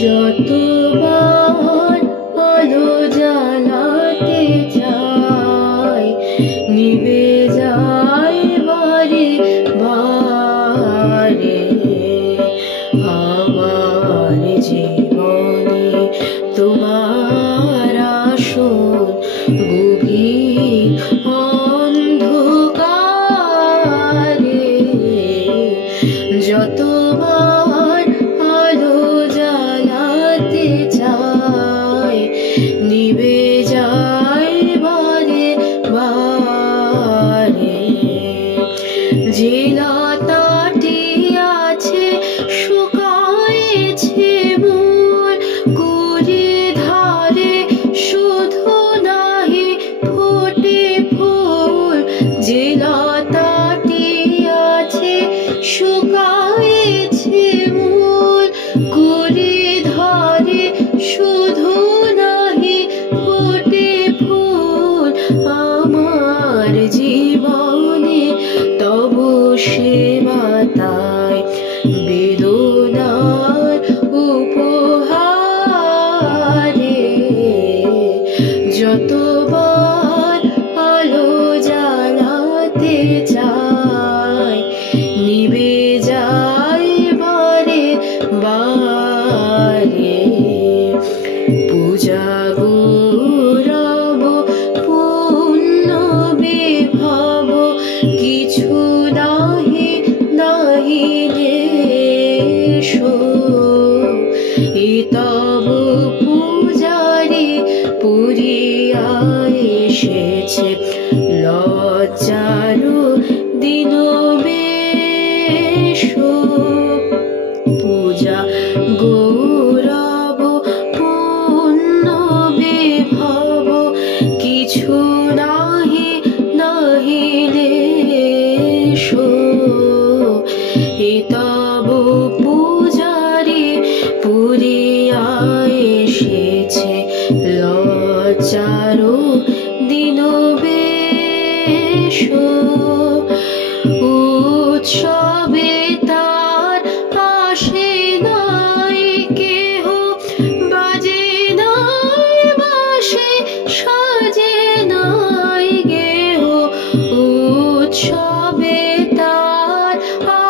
যতবার আলো জ্বালাতে চাই নিভে যায় বারে বারে। আমার জীবনে তোমার আসন গভীর অন্ধকারে। যতবার আলো জ্বালাতে চাই নিভে যায় বারে বারে। যে লতাটি আছে শুকায়েছে মোর কুড়ি ধারে, শুধু নাহি ফোটে ফুল। যে লতাটি আছে শুকায়েছে মোর কুড়ি ধারে, শুধু নাহি ফোটে ফুল। আমার জীবনে তবু সেবা তাই বেদনার উপহারে। যতবার আলো জ্বালাতে চাই নিভে যায় বারে বারে। পূজা গৌরব পূর্ণ বিভব কিছু নাহি নাহিলে শো। এ তব পূজারি পুরিয়া এসেছে লজ্জারু দিন বেশ। পূজা গৌরব পূর্ণ বিভব কিছু নাহি নাহিলে শো। এ তব পূজারি পুরিয়া এসেছে লজ্জারু দিন বেশ। উৎসবে তার আসে নাই কেহ, বাজে নাই বাঁশি, সাজে নাই গেহ। উৎসবে তার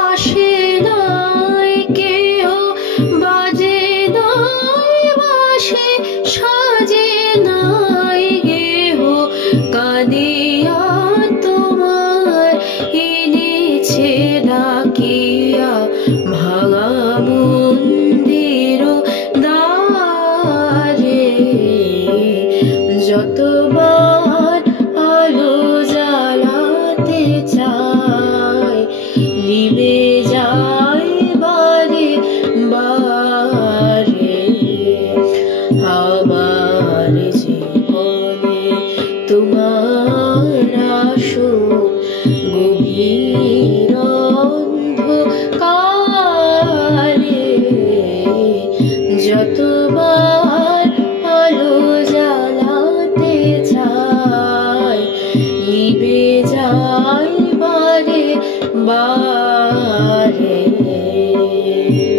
আসে নাই কেহ, বাজে নাই বাঁশি, সাজে নাই গেহ। কাঁদিয়া তোমার এনেছে ডাকিয়া ভাঙা